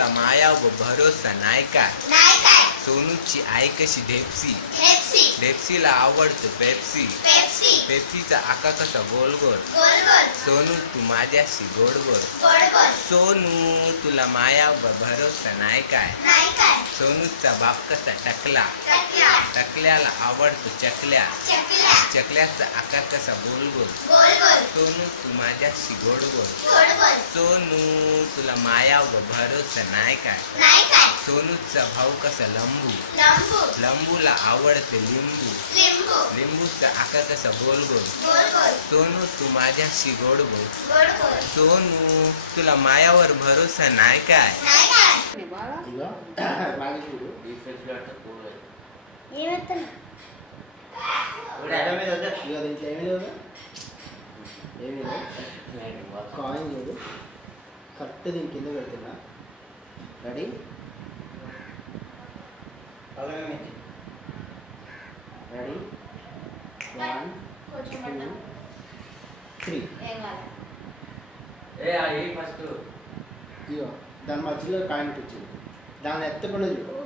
तुला माया व भरोसा नाही काय. सोनूची आई कशी ढेपसी. ढेपसीला आवडतो पेप्सी. पेप्सीचा आका कसा गोल गोल. सोनू तू माझ्याशी गोड बोल. सोनू तुला माया व भरोसा नाही काय. सोनूचा बाप कसा टकला. टकल्याला आवडतो चकल्या. चकल्याचा आकार कसा गोल गोल. सोनू तू माझ्याशी गोड बोल. सोनू तुला माया व भरोसा नाही काय. सोनूचा भाऊ कसा लंबू. लंबूला आवडते लिंबू. लिंबूचा आकार कसा गोल गोल. सोनू तू माझ्याशी गोड बोल. सोनू तुला मायावर भरोसा नाही काय. కాయిన్ చూడు కరెక్ట్ దీని కింద పెడుతున్నా. Ready ready 1 2 3. ఇగో దాని మధ్యలో కాయిన్ కూర్చుంది. దాన్ని ఎత్తకుండా చూడు.